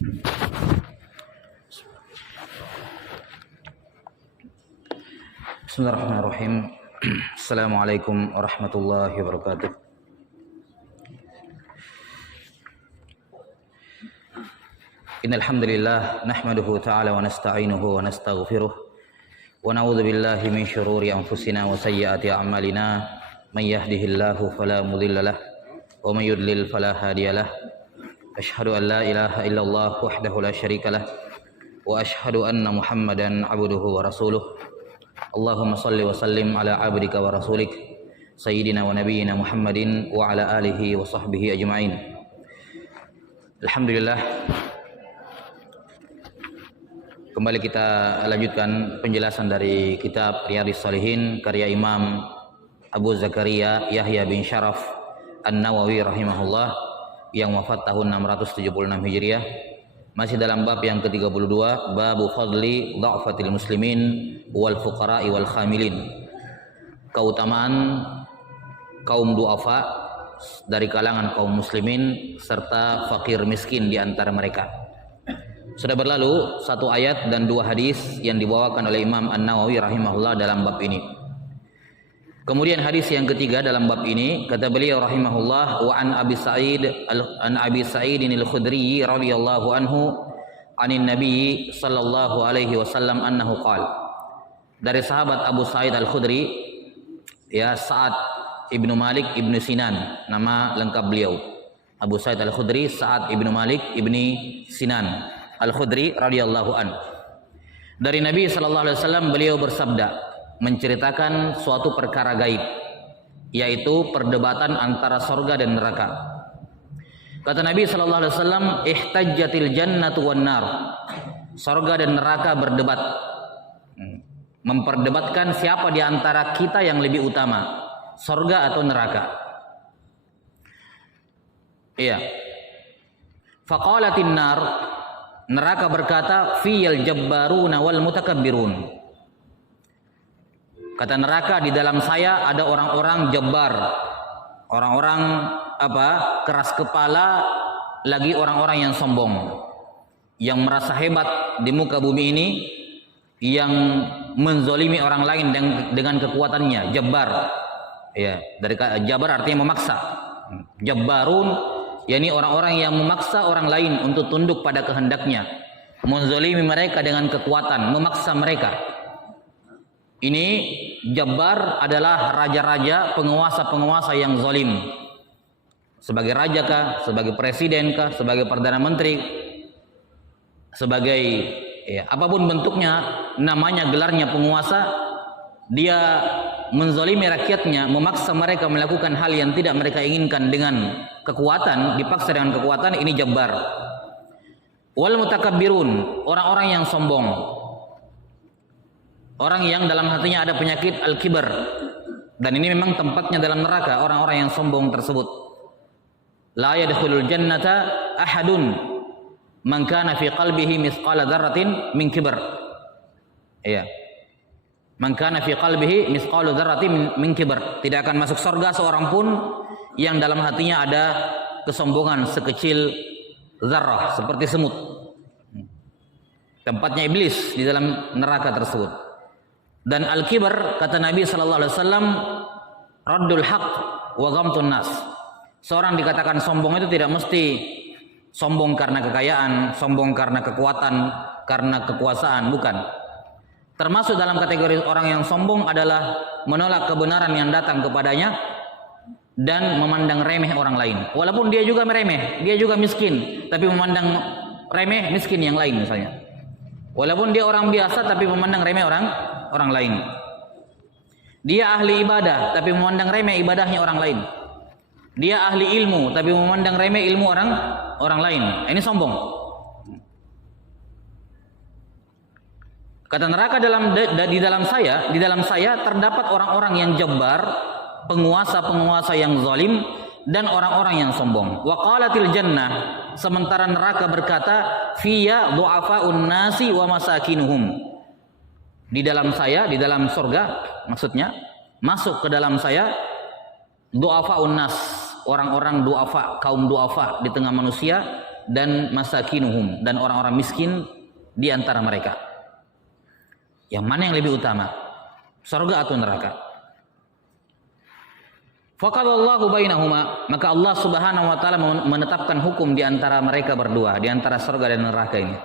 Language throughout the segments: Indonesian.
Bismillahirrahmanirrahim. Assalamualaikum warahmatullahi wabarakatuh. Innal hamdalillah nahmaduhu ta'ala wa nasta'inuhu wa nastaghfiruh wa na'udzu billahi min shururi anfusina wa sayyiati a'malina may yahdihillahu fala mudilla lahu wa may yudlil fala hadiyalah. Asyhadu an la ilaha illallah wahdahu la syarikalah wa asyhadu anna Muhammadan 'abduhu wa rasuluh. Allahumma salli wa sallim ala 'abdika wa rasulik sayyidina wa nabiyyina Muhammadin wa ala alihi wa sahbihi ajma'in. Alhamdulillah, kembali kita lanjutkan penjelasan dari kitab Riyadhus Shalihin karya Imam Abu Zakaria Yahya bin Syaraf An-Nawawi rahimahullah yang wafat tahun 676 Hijriah. Masih dalam bab yang ke-32, babu fadli dha'fatil muslimin wal fuqara'i wal khamilin. Keutamaan kaum du'afa dari kalangan kaum muslimin serta fakir miskin di antara mereka. Sudah berlalu satu ayat dan dua hadis yang dibawakan oleh Imam An-Nawawi rahimahullah dalam bab ini. Kemudian hadis yang ketiga dalam bab ini, kata beliau rahimahullah, wa an Abi Sa'id al-Khudri radhiyallahu anhu anin Nabi sallallahu alaihi wasallam annahu qala. Dari sahabat Abu Sa'id al-Khudri, ya, Sa'ad ibnu Malik ibnu Sinan, nama lengkap beliau. Abu Sa'id al-Khudri Sa'ad ibnu Malik ibni Sinan al-Khudri radhiyallahu an. Dari Nabi sallallahu alaihi wasallam beliau bersabda, menceritakan suatu perkara gaib, yaitu perdebatan antara sorga dan neraka. Kata Nabi sallallahu alaihi wasallam, ihtajjatil jannatu wan nar. Sorga dan neraka berdebat, memperdebatkan siapa di antara kita yang lebih utama, sorga atau neraka. Iya. Faqalatin nar, neraka berkata, fiyal jabbaruna wal mutakabbirun. Kata neraka, di dalam saya ada orang-orang jabbar, orang-orang keras kepala, lagi orang-orang yang sombong, yang merasa hebat di muka bumi ini, yang menzolimi orang lain dengan kekuatannya. Jabbar, ya, dari jabar artinya memaksa. Jabbarun, yakni orang-orang yang memaksa orang lain untuk tunduk pada kehendaknya, menzolimi mereka dengan kekuatan, memaksa mereka. Ini Jabbar adalah raja-raja, penguasa-penguasa yang zalim. Sebagai raja kah, sebagai presiden kah, sebagai perdana menteri, sebagai apapun bentuknya, namanya, gelarnya penguasa, dia menzalimi rakyatnya, memaksa mereka melakukan hal yang tidak mereka inginkan dengan kekuatan, dipaksa dengan kekuatan. Ini Jabbar. Wal mutakabbirun, orang-orang yang sombong, orang yang dalam hatinya ada penyakit al-kibar, dan ini memang tempatnya dalam neraka orang-orang yang sombong tersebut. La yadkhulul jannata ahadun man kana fi qalbihi mithqala dzarratin min kibar. Iya. Man kana fi qalbihi mithqalu dzarratin min kibar. Tidak akan masuk surga seorang pun yang dalam hatinya ada kesombongan sekecil zarrah, seperti semut. Tempatnya iblis di dalam neraka tersebut. Dan al-kibar, kata Nabi sallallahu alaihi wasallam, raddul haq wa ghamtun nas. Seorang dikatakan sombong itu tidak mesti sombong karena kekayaan, sombong karena kekuatan, karena kekuasaan, bukan. Termasuk dalam kategori orang yang sombong adalah menolak kebenaran yang datang kepadanya dan memandang remeh orang lain. Walaupun dia juga meremeh, dia juga miskin, tapi memandang remeh miskin yang lain misalnya. Walaupun dia orang biasa tapi memandang remeh orang lain. Dia ahli ibadah tapi memandang remeh ibadahnya orang lain. Dia ahli ilmu tapi memandang remeh ilmu orang lain. Ini sombong. Kata neraka, di dalam saya terdapat orang-orang yang jabbar, penguasa-penguasa yang zalim, dan orang-orang yang sombong. Wa qalatil jannah, sementara neraka berkata, fiya du'afaun nasi wa masakinuhum. Di dalam saya, di dalam surga maksudnya, masuk ke dalam saya du'afaun nas, orang-orang du'afa, kaum du'afa di tengah manusia, dan masakinuhum, dan orang-orang miskin di antara mereka. Yang mana yang lebih utama? Surga atau neraka? Faqadallahu bainahuma, maka Allah Subhanahu wa taala menetapkan hukum di antara mereka berdua, di antara surga dan neraka ini.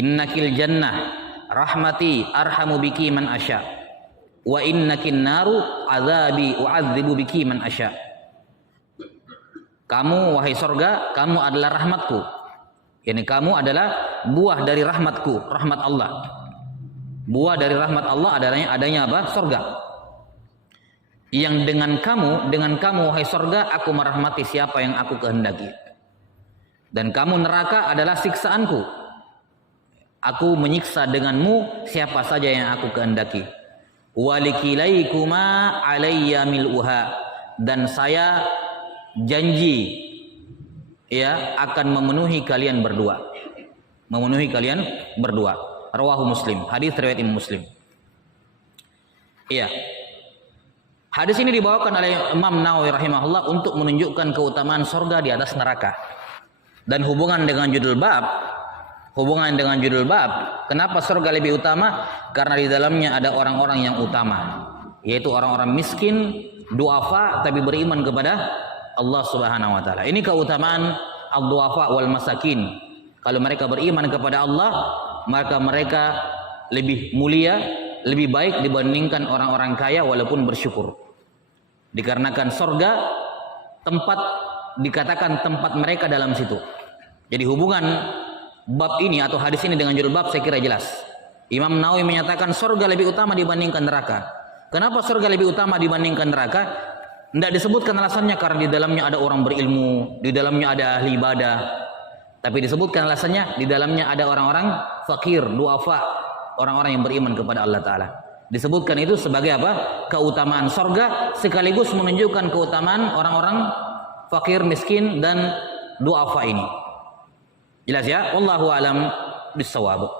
Innakil jannah rahmati arhamu biki man asya, wa innakin naru azabi u'adzibu biki man asya. Kamu wahai surga, kamu adalah rahmatku. Yani kamu adalah buah dari rahmatku, rahmat Allah. Buah dari rahmat Allah adanya apa? Surga. Yang dengan kamu wahai surga, aku merahmati siapa yang aku kehendaki. Dan kamu neraka adalah siksaanku. Aku menyiksa denganmu siapa saja yang aku kehendaki. Walikilaikuma alayya mil'uha, dan saya janji ya akan memenuhi kalian berdua. Memenuhi kalian berdua. Rawahu Muslim. Hadis riwayat Imam Muslim. Iya. Hadis ini dibawakan oleh Imam Nawawi rahimahullah untuk menunjukkan keutamaan surga di atas neraka. Dan hubungan dengan judul bab, kenapa surga lebih utama? Karena di dalamnya ada orang-orang yang utama, yaitu orang-orang miskin, duafa tapi beriman kepada Allah Subhanahu wa taala. Ini keutamaan ad-duafa wal masakin. Kalau mereka beriman kepada Allah, maka mereka lebih mulia, lebih baik dibandingkan orang-orang kaya walaupun bersyukur. Dikarenakan surga dikatakan tempat mereka dalam situ. Jadi hubungan bab ini atau hadis ini dengan judul bab saya kira jelas. Imam Nawawi menyatakan surga lebih utama dibandingkan neraka. Kenapa surga lebih utama dibandingkan neraka? Tidak disebutkan alasannya karena di dalamnya ada orang berilmu, di dalamnya ada ahli ibadah. Tapi disebutkan alasannya di dalamnya ada orang-orang fakir, duafa, orang-orang yang beriman kepada Allah Ta'ala. Disebutkan itu sebagai apa? Keutamaan surga sekaligus menunjukkan keutamaan orang-orang fakir, miskin dan duafa ini. Jelas ya? Wallahu alam bissawab.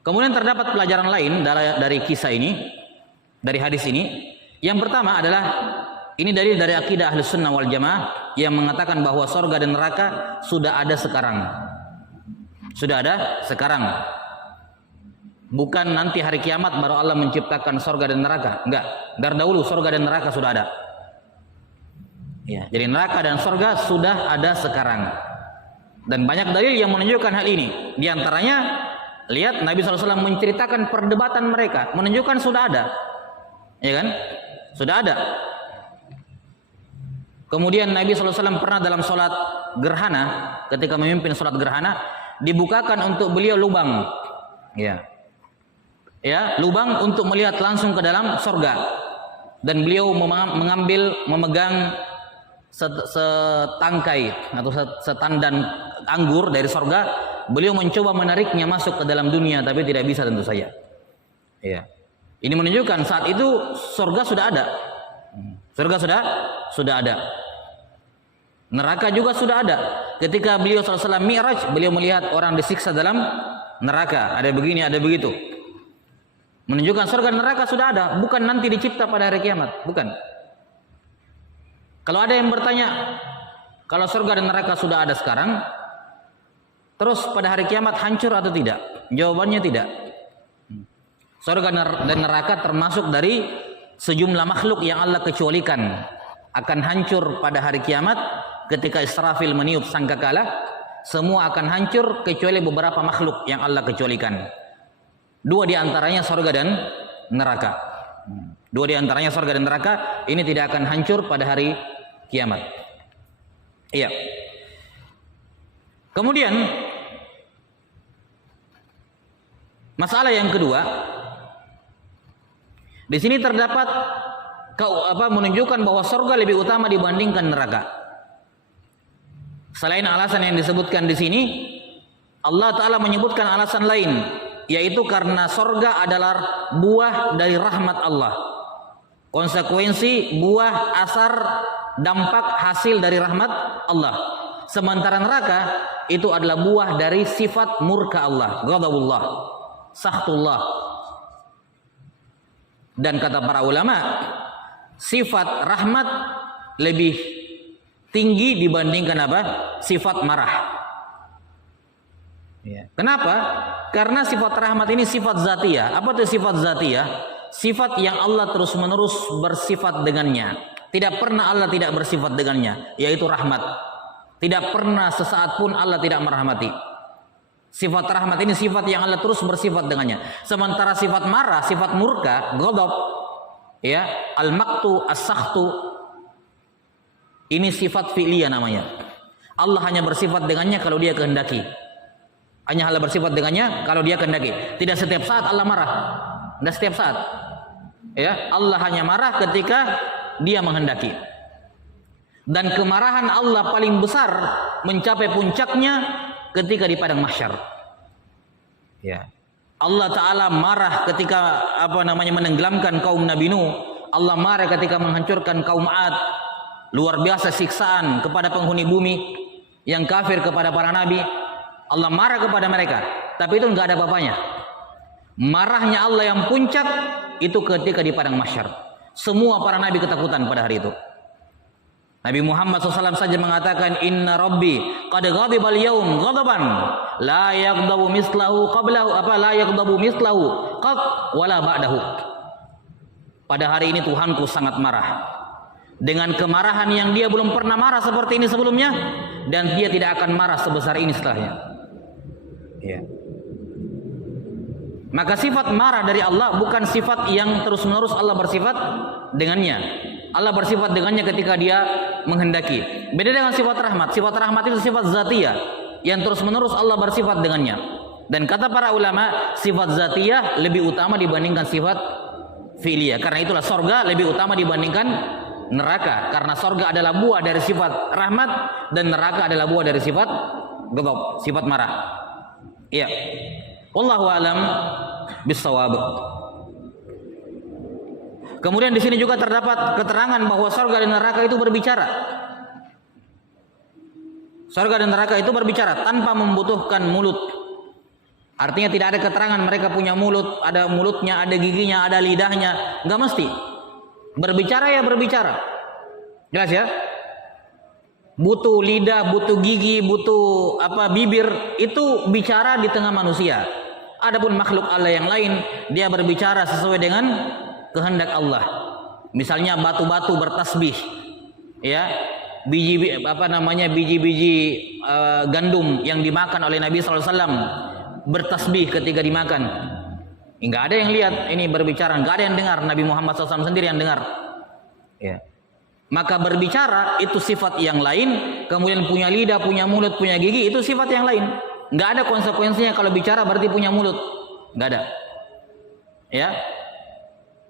Kemudian terdapat pelajaran lain dari kisah ini, dari hadis ini. Yang pertama adalah ini dalil dari akidah Ahlus Sunnah wal Jamaah yang mengatakan bahwa surga dan neraka sudah ada sekarang. Sudah ada sekarang. Bukan nanti hari kiamat baru Allah menciptakan surga dan neraka. Enggak. Dari dahulu surga dan neraka sudah ada. Ya, jadi neraka dan surga sudah ada sekarang. Dan banyak dalil yang menunjukkan hal ini. Di antaranya, lihat Nabi SAW menceritakan perdebatan mereka, menunjukkan sudah ada. Ya kan? Sudah ada. Kemudian Nabi SAW pernah dalam sholat gerhana, ketika memimpin sholat gerhana, dibukakan untuk beliau lubang. Ya, lubang untuk melihat langsung ke dalam surga. Dan beliau memegang setangkai atau setandan anggur dari surga. Beliau mencoba menariknya masuk ke dalam dunia, tapi tidak bisa tentu saja. Ya. Ini menunjukkan saat itu surga sudah ada. Surga sudah ada. Neraka juga sudah ada. Ketika beliau SAW Mi'raj, beliau melihat orang disiksa dalam neraka. Ada begini, ada begitu. Menunjukkan surga dan neraka sudah ada. Bukan nanti dicipta pada hari kiamat. Bukan. Kalau ada yang bertanya, kalau surga dan neraka sudah ada sekarang, terus pada hari kiamat hancur atau tidak? Jawabannya tidak. Surga dan neraka termasuk dari sejumlah makhluk yang Allah kecualikan akan hancur pada hari kiamat ketika Israfil meniup sangkakala. Semua akan hancur kecuali beberapa makhluk yang Allah kecualikan. Dua di antaranya surga dan neraka. Dua di antaranya surga dan neraka ini tidak akan hancur pada hari kiamat. Iya. Kemudian masalah yang kedua, di sini terdapat menunjukkan bahwa surga lebih utama dibandingkan neraka. Selain alasan yang disebutkan di sini, Allah Ta'ala menyebutkan alasan lain, yaitu karena surga adalah buah dari rahmat Allah. Konsekuensi, buah, asar, dampak, hasil dari rahmat Allah. Sementara neraka itu adalah buah dari sifat murka Allah, ghadabullah, sakhtullah. Dan kata para ulama, sifat rahmat lebih tinggi dibandingkan apa? Sifat marah. Ya. Kenapa? Karena sifat rahmat ini sifat zatiyah. Apa itu sifat zatiyah? Sifat yang Allah terus-menerus bersifat dengannya. Tidak pernah Allah tidak bersifat dengannya, yaitu rahmat. Tidak pernah sesaat pun Allah tidak merahmati. Sifat rahmat ini sifat yang Allah terus bersifat dengannya. Sementara sifat marah, sifat murka, ghadab, ya, al-maqtu, as-sakhtu, ini sifat fi'liyah namanya. Allah hanya bersifat dengannya kalau dia kehendaki. Hanya Allah bersifat dengannya kalau dia kehendaki. Tidak setiap saat Allah marah. Tidak setiap saat. Ya, Allah hanya marah ketika dia menghendaki. Dan kemarahan Allah paling besar mencapai puncaknya ketika di padang mahsyar. Ya. Allah Ta'ala marah ketika menenggelamkan kaum Nabi Nuh. Allah marah ketika menghancurkan kaum Ad. Luar biasa siksaan kepada penghuni bumi yang kafir kepada para nabi. Allah marah kepada mereka, tapi itu enggak ada apa-apanya. Marahnya Allah yang puncak itu ketika di padang mahsyar. Semua para nabi ketakutan pada hari itu. Nabi Muhammad SAW saja mengatakan, Inna Rabbi qad ghadibal yawm ghadaban la yaghdabu mislahu qablahu la yaghdabu mislahu qad wala ba'dahu. Pada hari ini Tuhanku sangat marah dengan kemarahan yang dia belum pernah marah seperti ini sebelumnya, dan dia tidak akan marah sebesar ini setelahnya. Ya. Maka sifat marah dari Allah bukan sifat yang terus-menerus Allah bersifat dengannya. Allah bersifat dengannya ketika dia menghendaki. Beda dengan sifat rahmat. Sifat rahmat itu sifat zatiyah yang terus-menerus Allah bersifat dengannya. Dan kata para ulama, sifat zatiyah lebih utama dibandingkan sifat fi'liyah. Karena itulah sorga lebih utama dibandingkan neraka. Karena sorga adalah buah dari sifat rahmat dan neraka adalah buah dari sifat ghadab, sifat marah. Iya. Wallahu a'lam bissawab. Kemudian di sini juga terdapat keterangan bahwa surga dan neraka itu berbicara. Surga dan neraka itu berbicara tanpa membutuhkan mulut. Artinya tidak ada keterangan mereka punya mulut, ada mulutnya, ada giginya, ada lidahnya. Enggak mesti. Berbicara ya berbicara. Jelas ya? Butuh lidah, butuh gigi, butuh bibir, itu bicara di tengah manusia. Adapun makhluk Allah yang lain, dia berbicara sesuai dengan kehendak Allah. Misalnya batu-batu bertasbih, ya, biji-biji gandum yang dimakan oleh Nabi SAW bertasbih ketika dimakan. Enggak ada yang lihat ini berbicara, enggak ada yang dengar. Nabi Muhammad SAW sendiri yang dengar. Ya. Maka berbicara itu sifat yang lain. Kemudian punya lidah, punya mulut, punya gigi itu sifat yang lain. Enggak ada konsekuensinya kalau bicara berarti punya mulut. Enggak ada. Ya.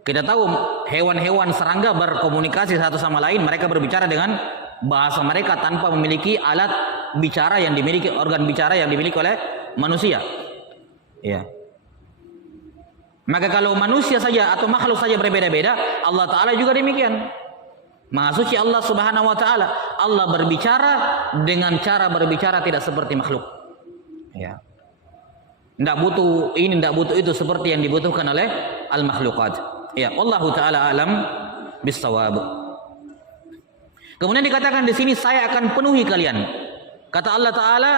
Kita tahu hewan-hewan serangga berkomunikasi satu sama lain, mereka berbicara dengan bahasa mereka tanpa memiliki alat bicara yang dimiliki, organ bicara yang dimiliki oleh manusia. Ya. Maka kalau manusia saja atau makhluk saja berbeda-beda, Allah Ta'ala juga demikian. Maha suci Allah Subhanahu wa Ta'ala. Allah berbicara dengan cara berbicara tidak seperti makhluk. Ya. Tidak butuh ini, tidak butuh itu seperti yang dibutuhkan oleh al-makhluqat. Ya, Wallahu Ta'ala alam bis-shawab. Kemudian dikatakan di sini, saya akan penuhi kalian. Kata Allah Ta'ala,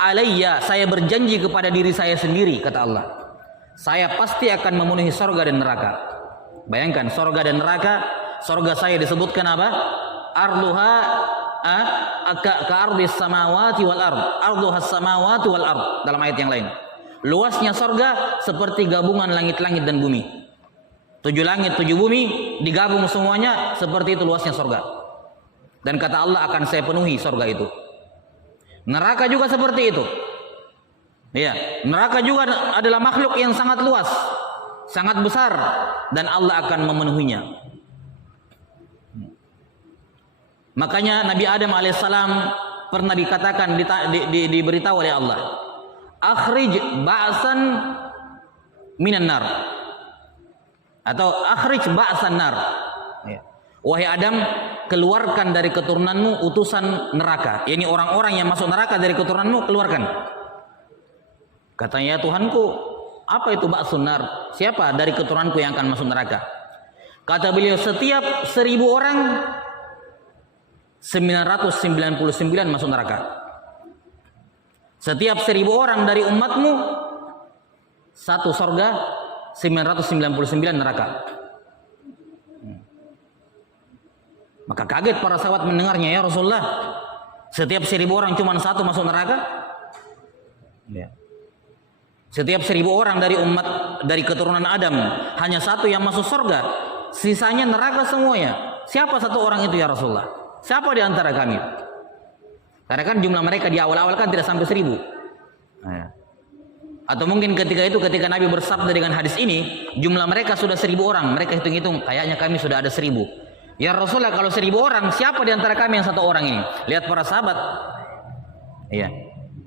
alayya, saya berjanji kepada diri saya sendiri, kata Allah. Saya pasti akan memenuhi sorga dan neraka. Bayangkan, sorga dan neraka. Sorga saya disebutkan apa? Arduha ka ardis samawati wal ard. Arduha samawati wal ard. Dalam ayat yang lain. Luasnya sorga seperti gabungan langit-langit dan bumi. 7 langit, 7 bumi digabung semuanya, seperti itu luasnya sorga. Dan kata Allah, akan saya penuhi sorga itu. Neraka juga seperti itu. Ya, neraka juga adalah makhluk yang sangat luas, sangat besar, dan Allah akan memenuhinya. Makanya Nabi Adam alaihissalam pernah dikatakan, diberitahu oleh Allah, akhrij ba'san minan nar, atau akhrij ba'san nar. Wahai Adam, keluarkan dari keturunanmu utusan neraka. Ini orang-orang yang masuk neraka dari keturunanmu, keluarkan. Katanya, ya Tuhanku, apa itu ba'sun nar? Siapa dari keturunanku yang akan masuk neraka? Kata beliau, setiap 1000 orang 999 masuk neraka. Setiap 1000 orang dari umatmu, satu surga, 999 neraka. Maka kaget para sahabat mendengarnya, ya Rasulullah, setiap 1000 orang cuma satu masuk neraka? Ya. Setiap 1000 orang dari umat, dari keturunan Adam, hanya satu yang masuk surga, sisanya neraka semuanya. Siapa satu orang itu ya Rasulullah? Siapa di antara kami? Karena kan jumlah mereka di awal-awal kan tidak sampai 1000. Nah. Atau mungkin ketika Nabi bersabda dengan hadis ini, jumlah mereka sudah 1000 orang. Mereka hitung-hitung, kayaknya kami sudah ada 1000. Ya Rasulullah, kalau 1000 orang, siapa di antara kami yang satu orang ini? Lihat para sahabat. Iya.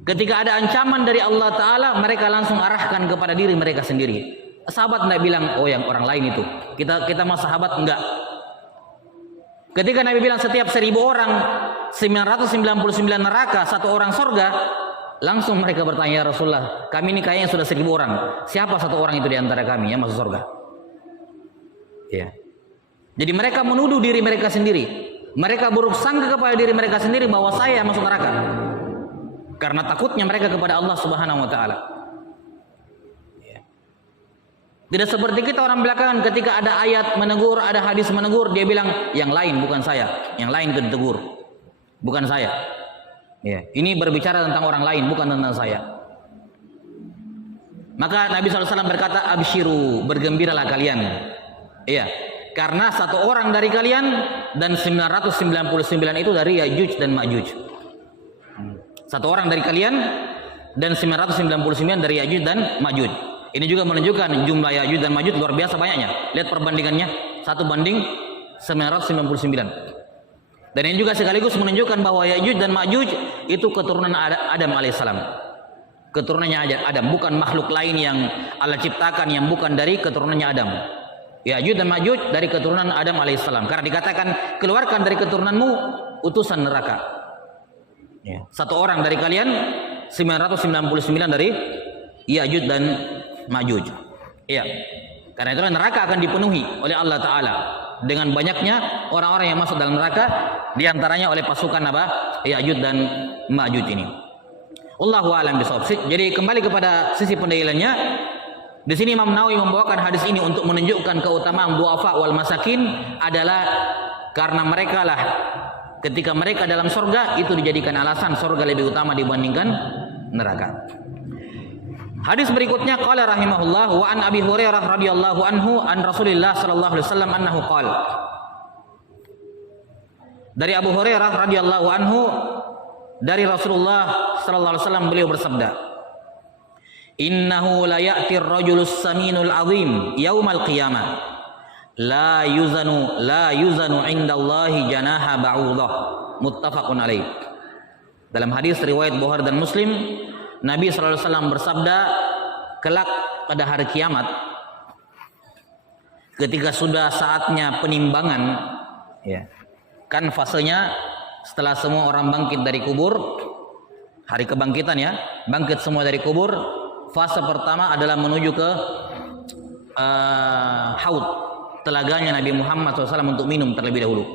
Ketika ada ancaman dari Allah Ta'ala, mereka langsung arahkan kepada diri mereka sendiri. Sahabat tidak bilang, oh yang orang lain itu. Kita mah sahabat, enggak. Ketika Nabi bilang setiap 1000 orang, 999 neraka, satu orang surga, langsung mereka bertanya, ya Rasulullah, kami ini kayaknya sudah 1000 orang. Siapa satu orang itu di antara kami yang masuk surga? Iya. Jadi mereka menuduh diri mereka sendiri. Mereka buruk sangka kepada diri mereka sendiri bahwa saya yang masuk neraka. Karena takutnya mereka kepada Allah Subhanahu wa taala. Tidak seperti kita orang belakangan ketika ada ayat menegur, ada hadis menegur, dia bilang yang lain bukan saya, yang lain ditegur. Bukan saya. Ya, ini berbicara tentang orang lain, bukan tentang saya. Maka Nabi SAW berkata, absyiru, bergembiralah kalian. Iya. Karena satu orang dari kalian dan 999 itu dari Ya'juj dan Ma'juj. Satu orang dari kalian dan 999 dari Ya'juj dan Ma'juj. Ini juga menunjukkan jumlah Ya'juj dan Ma'juj luar biasa banyaknya. Lihat perbandingannya, 1:999. Dan ini juga sekaligus menunjukkan bahwa Ya'juj dan Ma'juj itu keturunan Adam alaihissalam. Keturunannya Adam, bukan makhluk lain yang Allah ciptakan yang bukan dari keturunannya Adam. Ya'juj dan Ma'juj dari keturunan Adam alaihissalam. Karena dikatakan keluarkan dari keturunanmu utusan neraka. Ya. Satu orang dari kalian 999 dari Ya'juj dan Ma'juj. Iya. Karena itu neraka akan dipenuhi oleh Allah Ta'ala dengan banyaknya orang-orang yang masuk dalam neraka, diantaranya oleh pasukan Ya'juj dan Ma'juj ini. Allahu a'lam bishawab. Jadi kembali kepada sisi pendalilannya. Di sini Imam Nawawi membawakan hadis ini untuk menunjukkan keutamaan du'afa wal masakin adalah karena mereka lah ketika mereka dalam surga itu dijadikan alasan surga lebih utama dibandingkan neraka. Hadis berikutnya qala rahimahullah wa an Abi Hurairah radhiyallahu anhu an Rasulillah sallallahu alaihi wasallam annahu qala. Dari Abu Hurairah radhiyallahu anhu dari Rasulullah sallallahu alaihi wasallam beliau bersabda, innahu la ya'ti ar-rajulus saminul azim yaumal qiyamah la yuzanu indallahi janaha ba'udah, muttafaqun alaih. Dalam hadis riwayat Bukhari dan Muslim, Nabi sallallahu alaihi wasallam bersabda, kelak pada hari kiamat ketika sudah saatnya penimbangan, ya. Kan fasenya setelah semua orang bangkit dari kubur, hari kebangkitan ya, bangkit semua dari kubur. Fase pertama adalah menuju ke haud, telaganya Nabi Muhammad SAW untuk minum terlebih dahulu.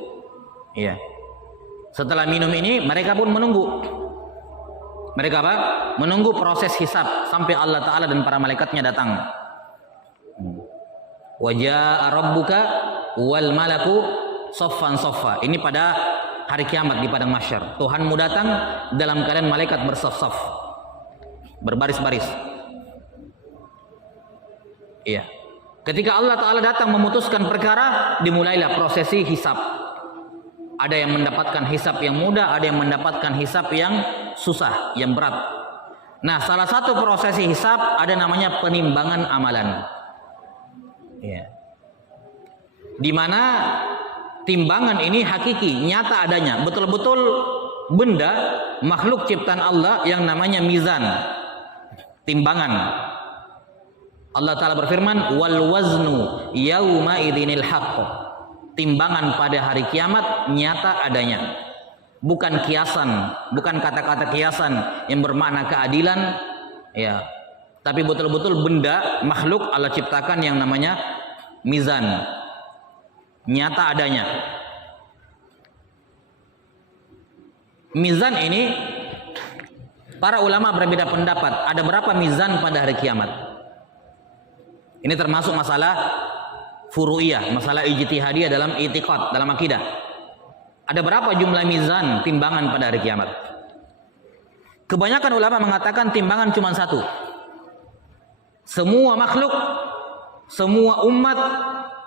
Iya. Setelah minum ini, mereka pun menunggu. Mereka apa? Menunggu proses hisab sampai Allah Ta'ala dan para malaikatnya datang. Wa jaa'a rabbuka wal malaku soffan soffa. Ini pada hari kiamat di padang mahsyar. Tuhanmu datang dalam keadaan malaikat bersaf-saf, berbaris-baris. Iya. Ketika Allah Ta'ala datang memutuskan perkara, dimulailah prosesi hisab. Ada yang mendapatkan hisab yang mudah, ada yang mendapatkan hisab yang susah, yang berat. Nah, salah satu prosesi hisab ada namanya penimbangan amalan. Iya. Di mana timbangan ini hakiki, nyata adanya, betul-betul benda makhluk ciptaan Allah yang namanya mizan, timbangan. Allah Ta'ala berfirman, wal waznu yauma idzinil haqq. Timbangan pada hari kiamat nyata adanya. Bukan kiasan, bukan kata-kata kiasan yang bermakna keadilan, ya. Tapi betul-betul benda makhluk Allah ciptakan yang namanya mizan. Nyata adanya. Mizan ini para ulama berbeda pendapat. Ada berapa mizan pada hari kiamat? Ini termasuk masalah furu'iyah, masalah ijtihadiyah dalam i'tiqad, dalam akidah. Ada berapa jumlah mizan timbangan pada hari kiamat? Kebanyakan ulama mengatakan timbangan cuma satu. Semua makhluk, semua umat,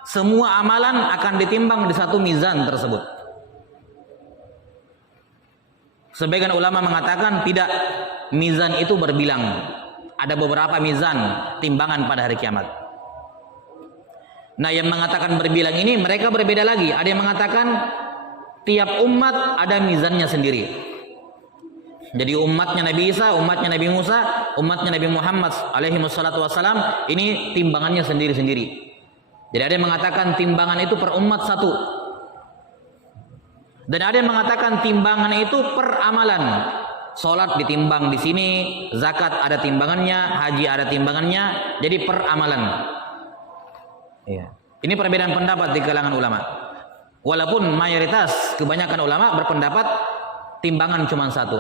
semua amalan akan ditimbang di satu mizan tersebut. Sebagian ulama mengatakan tidak, mizan itu berbilang. Ada beberapa mizan timbangan pada hari kiamat. Nah, yang mengatakan berbilang ini mereka berbeda lagi. Ada yang mengatakan tiap umat ada mizannya sendiri. Jadi umatnya Nabi Isa, umatnya Nabi Musa, umatnya Nabi Muhammad alaihi wassalatu wassalam, ini timbangannya sendiri-sendiri. Jadi ada yang mengatakan timbangan itu per umat satu. Dan ada yang mengatakan timbangan itu per amalan. Salat ditimbang di sini, zakat ada timbangannya, haji ada timbangannya, jadi per amalan. Iya. Ini perbedaan pendapat di kalangan ulama. Walaupun mayoritas kebanyakan ulama berpendapat timbangan cuma satu.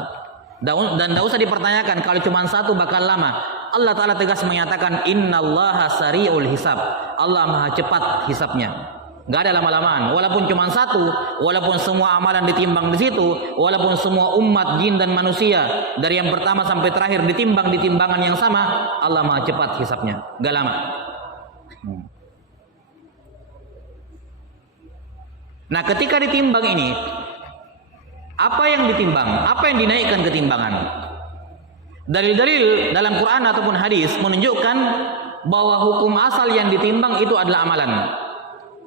Dan tidak usah dipertanyakan kalau cuma satu bakal lama. Allah Ta'ala tegas menyatakan innallaha sari'ul hisab. Allah maha cepat hisabnya. Gak ada lama-lamaan. Walaupun cuma satu, walaupun semua amalan ditimbang di situ, walaupun semua umat jin dan manusia dari yang pertama sampai terakhir ditimbang di timbangan yang sama, Allah maha cepat hisabnya. Gak lama. Nah, ketika ditimbang ini, apa yang ditimbang? Apa yang dinaikkan ke timbangan? Dalil-dalil dalam Quran ataupun hadis menunjukkan bahwa hukum asal yang ditimbang itu adalah amalan.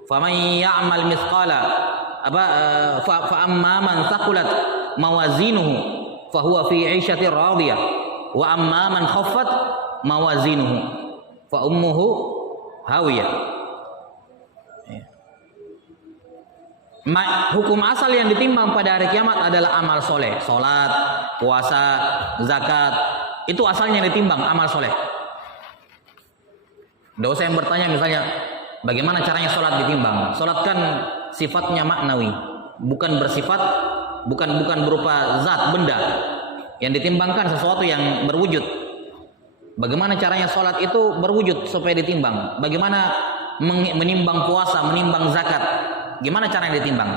Faman ya'mal mithqala fa amma man thaqulat mawazinuhu fa huwa fi 'ishatin radiyah wa amma man khaffat mawazinuhu fa ummuhu hawiyah. Hukum asal yang ditimbang pada hari kiamat adalah amal soleh, solat, puasa, zakat. Itu asalnya yang ditimbang, amal soleh. Tidak usah yang bertanya misalnya, bagaimana caranya solat ditimbang? Solat kan sifatnya maknawi, bukan bersifat, bukan berupa zat, benda. Yang ditimbangkan sesuatu yang berwujud. Bagaimana caranya solat itu berwujud supaya ditimbang? Bagaimana menimbang puasa, menimbang zakat? Gimana cara yang ditimbang?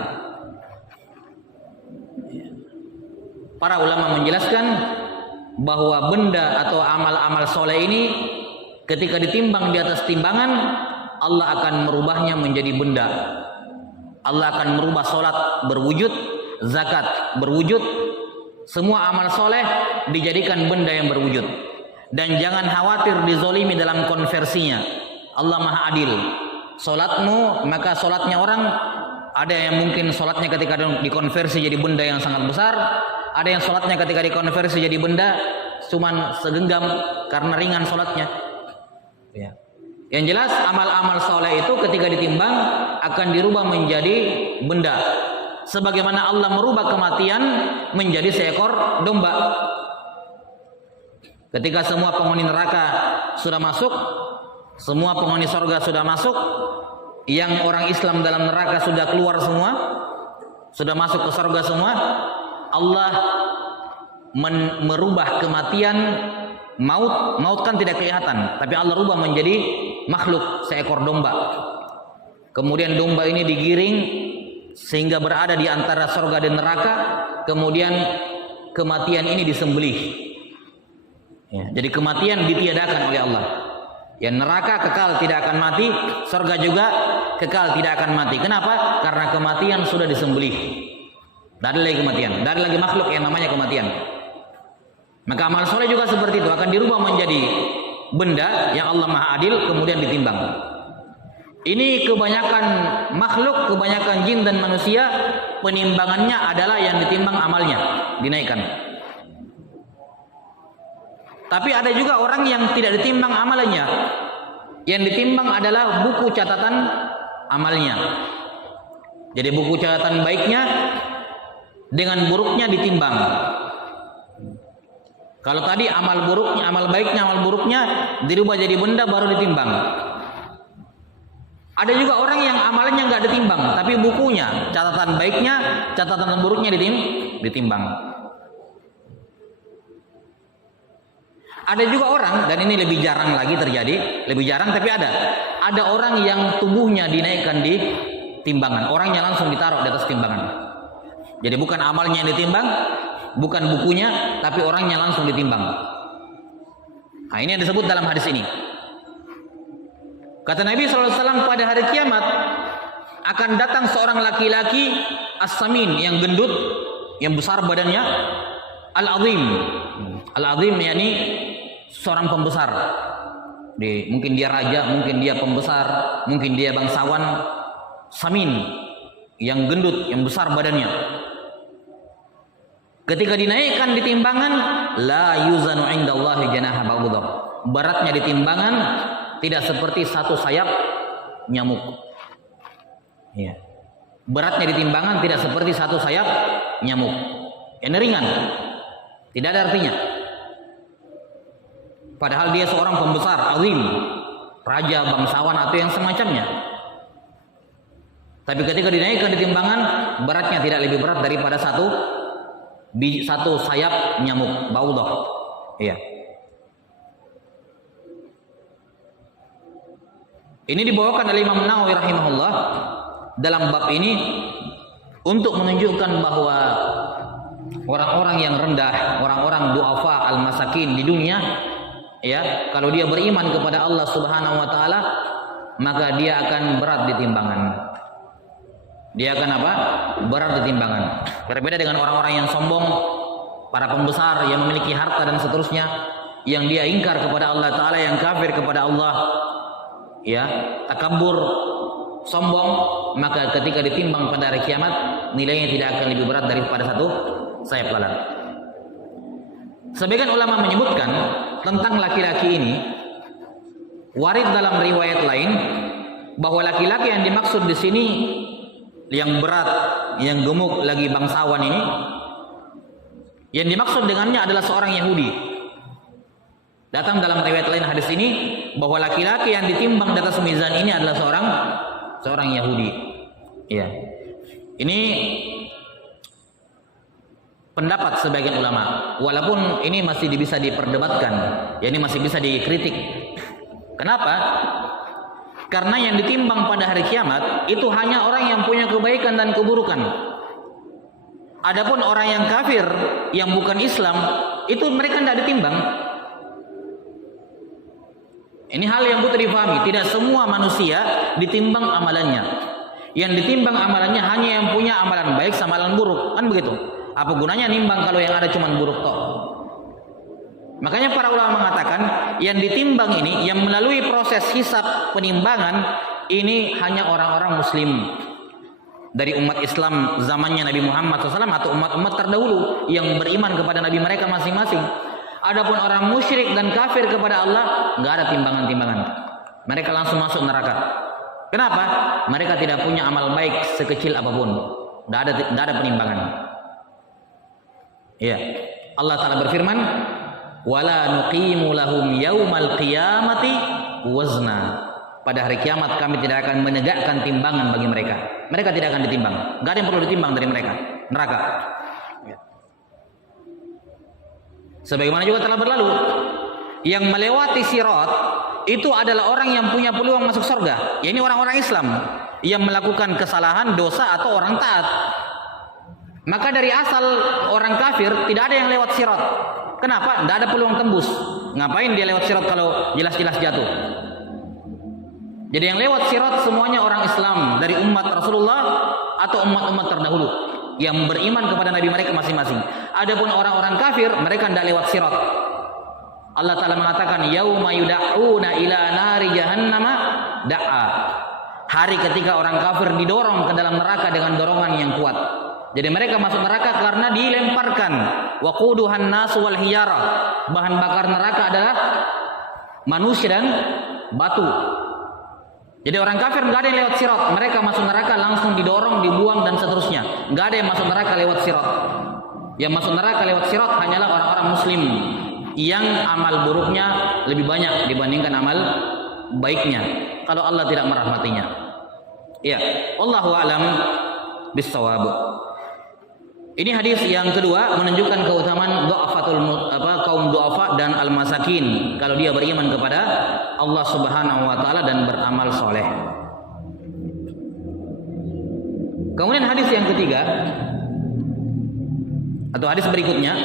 Para ulama menjelaskan bahwa benda atau amal-amal soleh ini ketika ditimbang di atas timbangan, Allah akan merubahnya menjadi benda. Allah akan merubah solat berwujud, zakat berwujud, semua amal soleh dijadikan benda yang berwujud. Dan jangan khawatir dizolimi dalam konversinya. Allah maha adil. Solatmu, maka solatnya orang ada yang mungkin solatnya ketika dikonversi jadi benda yang sangat besar, ada yang solatnya ketika dikonversi jadi benda cuman segenggam karena ringan solatnya. Ya. Yang jelas amal-amal soleh itu ketika ditimbang akan dirubah menjadi benda. Sebagaimana Allah merubah kematian menjadi seekor domba. Ketika semua penghuni neraka sudah masuk, semua penghuni sorga sudah masuk, yang orang Islam dalam neraka sudah keluar semua, sudah masuk ke sorga semua, Allah merubah kematian, maut kan tidak kelihatan, tapi Allah rubah menjadi makhluk seekor domba. Kemudian domba ini digiring sehingga berada di antara sorga dan neraka, kemudian kematian ini disembelih. Ya, jadi kematian ditiadakan oleh Allah. Ya, neraka kekal tidak akan mati, surga juga kekal tidak akan mati. Kenapa? Karena kematian sudah disembelih. Tidak ada lagi kematian, tidak ada lagi makhluk yang namanya kematian. Maka amal soleh juga seperti itu, akan dirubah menjadi benda yang Allah maha adil kemudian ditimbang. Ini kebanyakan makhluk, kebanyakan jin dan manusia, penimbangannya adalah yang ditimbang amalnya, dinaikkan. Tapi ada juga orang yang tidak ditimbang amalannya. Yang ditimbang adalah buku catatan amalnya. Jadi buku catatan baiknya dengan buruknya ditimbang. Kalau tadi amal buruknya, amal baiknya, amal buruknya dirubah jadi benda baru ditimbang. Ada juga orang yang amalnya nggak ditimbang, tapi bukunya, catatan baiknya, catatan buruknya ditimbang. Ada juga orang, dan ini lebih jarang lagi terjadi, lebih jarang tapi ada. Ada orang yang tubuhnya dinaikkan di timbangan, orangnya langsung ditaruh di atas timbangan. Jadi bukan amalnya yang ditimbang, bukan bukunya, tapi orangnya langsung ditimbang. Nah, ini yang disebut dalam hadis ini. Kata Nabi SAW, pada hari kiamat akan datang seorang laki-laki as-samin, yang gendut, yang besar badannya, al-azim. Al-azim yakni seorang pembesar. Mungkin dia raja, mungkin dia pembesar, mungkin dia bangsawan. Samin, yang gendut, yang besar badannya. Ketika dinaikkan di timbangan, la yuzanu indallahi janaha ba'udah. Beratnya di timbangan tidak seperti satu sayap nyamuk. Ya. Beratnya di timbangan tidak seperti satu sayap nyamuk. Ini ringan, tidak ada artinya. Padahal dia seorang pembesar, azim, raja, bangsawan atau yang semacamnya. Tapi ketika dinaikkan di timbangan, beratnya tidak lebih berat daripada satu sayap nyamuk, baudah. Iya. Ini dibawakan oleh Imam Nawawi rahimahullah dalam bab ini untuk menunjukkan bahwa orang-orang yang rendah, orang-orang du'afa al-masakin di dunia, ya, kalau dia beriman kepada Allah Subhanahu wa taala, maka dia akan berat di timbangan. Dia akan apa? Berat di timbangan. Berbeda dengan orang-orang yang sombong, para pembesar yang memiliki harta dan seterusnya, yang dia ingkar kepada Allah taala, yang kafir kepada Allah, ya, takabur, sombong, maka ketika ditimbang pada hari kiamat, nilainya tidak akan lebih berat daripada satu sayap lalat. Sebagian ulama menyebutkan tentang laki-laki ini, warid dalam riwayat lain bahwa laki-laki yang dimaksud di sini, yang berat, yang gemuk, lagi bangsawan ini, yang dimaksud dengannya adalah seorang Yahudi. Datang dalam riwayat lain hadis ini bahwa laki-laki yang ditimbang di atas mizan ini adalah seorang Yahudi. Ya. Ini pendapat sebagian ulama, walaupun ini masih bisa diperdebatkan, ya, ini masih bisa dikritik. Kenapa? Karena yang ditimbang pada hari kiamat itu hanya orang yang punya kebaikan dan keburukan. Adapun orang yang kafir, yang bukan Islam, itu mereka tidak ditimbang. Ini hal yang butuh difahami. Tidak semua manusia ditimbang amalannya. Yang ditimbang amalannya hanya yang punya amalan baik sama amalan buruk, kan begitu. Apa gunanya nimbang kalau yang ada cuma buruk toh? Makanya para ulama mengatakan yang ditimbang ini, yang melalui proses hisab penimbangan ini hanya orang-orang muslim dari umat Islam zamannya Nabi Muhammad SAW atau umat-umat terdahulu yang beriman kepada Nabi mereka masing-masing. Adapun orang musyrik dan kafir kepada Allah, nggak ada timbangan-timbangan. Mereka langsung masuk neraka. Kenapa? Mereka tidak punya amal baik sekecil apapun. Nggak ada penimbangan. Ya, Allah Taala berfirman, wala nuqimu lahum yaumal qiyamati wazna. Pada hari kiamat kami tidak akan menegakkan timbangan bagi mereka. Mereka tidak akan ditimbang. Enggak ada yang perlu ditimbang dari mereka. Neraka. Sebagaimana juga telah berlalu, yang melewati sirat itu adalah orang yang punya peluang masuk surga. Ya, ini orang-orang Islam yang melakukan kesalahan, dosa atau orang taat. Maka dari asal orang kafir tidak ada yang lewat sirat. Kenapa? Tidak ada peluang tembus. Ngapain dia lewat sirat kalau jelas-jelas jatuh? Jadi yang lewat sirat semuanya orang Islam dari umat Rasulullah atau umat-umat terdahulu yang beriman kepada Nabi mereka masing-masing. Adapun orang-orang kafir, mereka tidak lewat sirat. Allah Ta'ala mengatakan, yauma yuda'una ila nari jahannama da'a. Hari ketika orang kafir didorong ke dalam neraka dengan dorongan yang kuat. Jadi mereka masuk neraka karena dilemparkan. Waquduhan nasu wal hiyara. Bahan bakar neraka adalah manusia dan batu. Jadi orang kafir nggak ada yang lewat sirat. Mereka masuk neraka langsung didorong, dibuang dan seterusnya. Nggak ada yang masuk neraka lewat sirat. Yang masuk neraka lewat sirat hanyalah orang-orang muslim yang amal buruknya lebih banyak dibandingkan amal baiknya. Kalau Allah tidak merahmatinya. Ya, Allahu a'lam bis-shawab. Ini hadis yang kedua menunjukkan keutamaan kaum du'afa dan al-masakin kalau dia beriman kepada Allah Subhanahu wa taala dan beramal soleh. Kemudian hadis yang ketiga atau hadis berikutnya,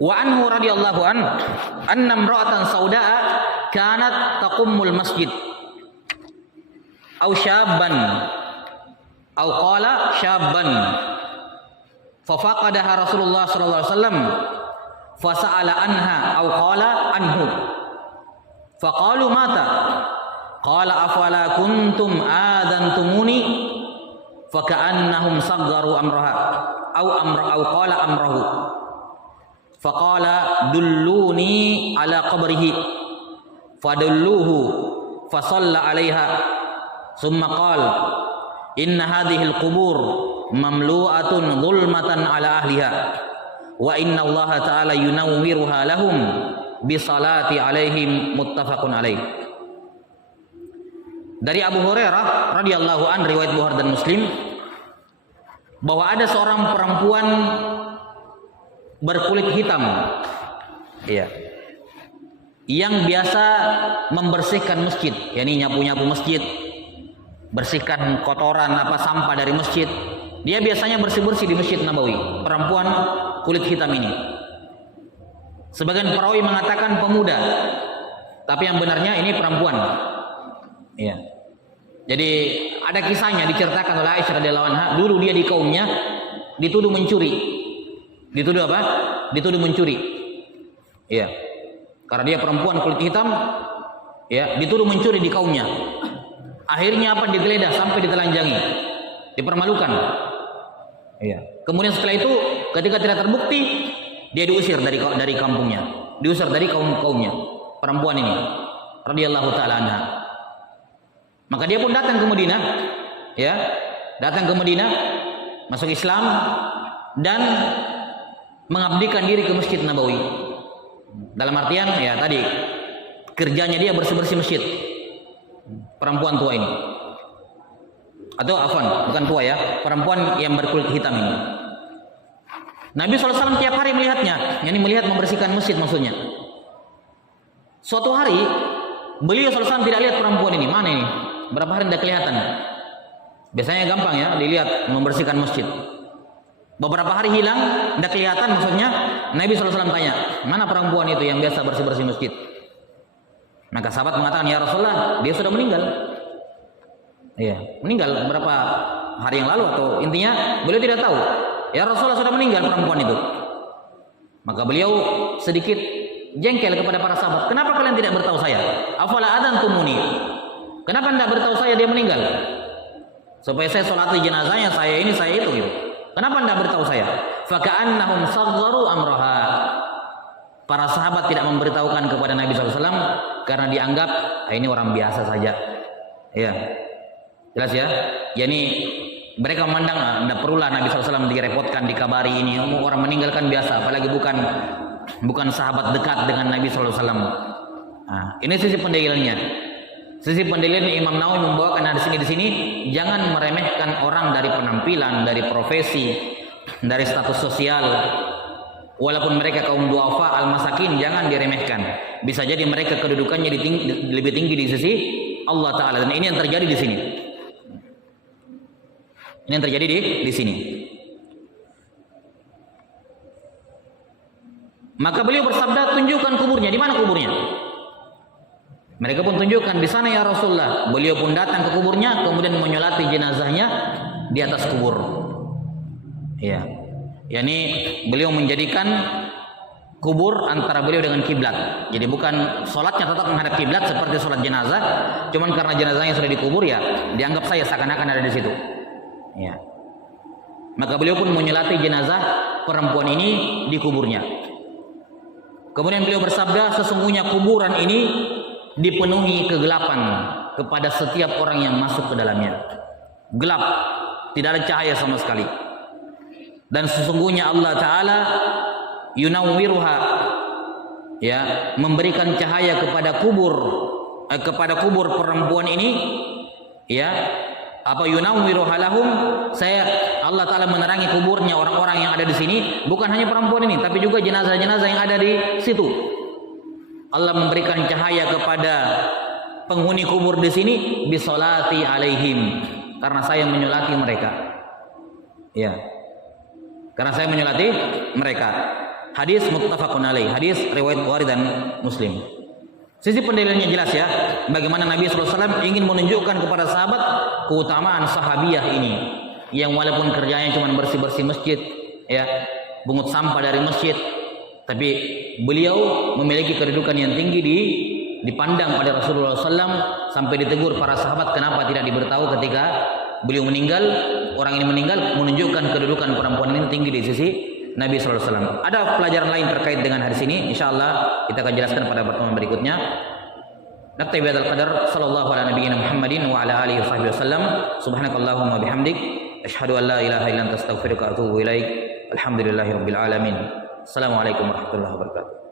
wa anhu radhiyallahu anna imra'atan sauda'a kanat taqummul masjid aw syabban aw qala syabban fafaqadaha Rasulullah sallallahu alaihi wasallam fasa'ala anha aw qala anhu faqalu mata qala afala kuntum adantumuni faka'annahum saggaru amraha aw qala amrahu faqala dulluni ala qabrihi fadulluhu fasalla alaiha summa qala inna hadhihi al-qubur mamlu'atun zulmatan ala ahliha wa inna Allah ta'ala yunawwiruha lahum bi salati alaihim muttafaqun alaih. Dari Abu Hurairah radhiyallahu an riwayat Bukhari dan Muslim bahwa ada seorang perempuan berkulit hitam yang biasa membersihkan masjid, yakni nyapu-nyapu masjid, bersihkan kotoran sampah dari masjid. Dia biasanya bersih-bersih di Masjid Nabawi, perempuan kulit hitam ini. Sebagian perawi mengatakan pemuda, tapi yang benarnya ini perempuan. Iya. Jadi ada kisahnya diceritakan oleh Aisyah radhiyallahu anha, dulu dia di kaumnya dituduh mencuri. Dituduh apa? Dituduh mencuri. Iya. Karena dia perempuan kulit hitam, ya, dituduh mencuri di kaumnya. Akhirnya digeledah sampai ditelanjangi, dipermalukan. Iya. Kemudian setelah itu, ketika tidak terbukti, dia diusir dari kampungnya, diusir dari kaumnya. Perempuan ini, radhiyallahu taala anha. Maka dia pun datang ke Madinah, ya, datang ke Madinah, masuk Islam dan mengabdikan diri ke Masjid Nabawi. Dalam artian, ya tadi kerjanya dia bersih-bersih masjid. Perempuan tua ini, atau bukan tua ya, perempuan yang berkulit hitam ini. Nabi SAW tiap hari melihatnya, yakni melihat membersihkan masjid maksudnya. Suatu hari beliau SAW tidak lihat perempuan ini, mana ini? Berapa hari tidak kelihatan? Biasanya gampang ya dilihat membersihkan masjid. Beberapa hari hilang, tidak kelihatan maksudnya. Nabi SAW tanya, mana perempuan itu yang biasa bersih-bersih masjid? Maka sahabat mengatakan, ya Rasulullah, dia sudah meninggal. Iya, meninggal beberapa hari yang lalu, atau intinya beliau tidak tahu. Ya Rasulullah, sudah meninggal perempuan itu. Maka beliau sedikit jengkel kepada para sahabat. Kenapa kalian tidak beritahu saya? Afala adantumuni? Kenapa tidak beritahu saya dia meninggal? Supaya saya sholati jenazahnya, saya ini, saya itu gitu. Kenapa tidak beritahu saya? Faka'annahum sagharu amraha. Para sahabat tidak memberitahukan kepada Nabi SAW karena dianggap ini orang biasa saja. Ya, jelas ya. Yani mereka memandang tidak perlulah Nabi SAW direpotkan, dikabari ini orang meninggalkan biasa, apalagi bukan sahabat dekat dengan Nabi SAW. Nah, ini sisi pendalilannya. Sisi pendalilan Imam Nawawi membawakan di sini jangan meremehkan orang dari penampilan, dari profesi, dari status sosial. Walaupun mereka kaum du'afa al-masakin, jangan diremehkan. Bisa jadi mereka kedudukannya lebih tinggi di sisi Allah Ta'ala. Dan ini yang terjadi di sini. Ini yang terjadi di sini. Maka beliau bersabda, tunjukkan kuburnya. Di mana kuburnya? Mereka pun tunjukkan, di sana ya Rasulullah. Beliau pun datang ke kuburnya, kemudian menyolati jenazahnya di atas kubur. Ya. Yani beliau menjadikan kubur antara beliau dengan kiblat. Jadi bukan sholatnya tetap menghadap kiblat seperti sholat jenazah, cuman karena jenazahnya sudah dikubur ya dianggap saya seakan-akan ada di situ. Ya. Maka beliau pun menyolati jenazah perempuan ini di kuburnya. Kemudian beliau bersabda, sesungguhnya kuburan ini dipenuhi kegelapan kepada setiap orang yang masuk ke dalamnya. Gelap, tidak ada cahaya sama sekali. Dan sesungguhnya Allah Ta'ala yunawwiruha, ya, memberikan cahaya kepada kubur perempuan ini, ya, yunawwiruha lahum, Allah Ta'ala menerangi kuburnya orang-orang yang ada di sini, bukan hanya perempuan ini, tapi juga jenazah-jenazah yang ada di situ. Allah memberikan cahaya kepada penghuni kubur di sini, bisolati alaihim, karena saya menyolati mereka. Ya, karena saya menyolati mereka. Hadis muttafaqun alaih, hadis riwayat Bukhari dan Muslim. Sisi pendalilannya jelas ya, bagaimana Nabi SAW ingin menunjukkan kepada sahabat keutamaan sahabiyah ini, yang walaupun kerjanya cuma bersih-bersih masjid, ya, bungut sampah dari masjid, tapi beliau memiliki kedudukan yang tinggi dipandang pada Rasulullah SAW, sampai ditegur para sahabat kenapa tidak diberitahu ketika beliau meninggal, orang ini meninggal, menunjukkan kedudukan perempuan ini tinggi di sisi Nabi SAW. Ada pelajaran lain terkait dengan hadis ini, insyaallah kita akan jelaskan pada pertemuan berikutnya. Naktabi bihadzal qadar, sallallahu ala nabiyyina Muhammadin wa ala alihi wasallam. Subhanakallahumma bihamdik, asyhadu an la ilaha illa anta astaghfiruka wa atubu ilaik. Alhamdulillahirabbil alamin. Assalamualaikum warahmatullahi wabarakatuh.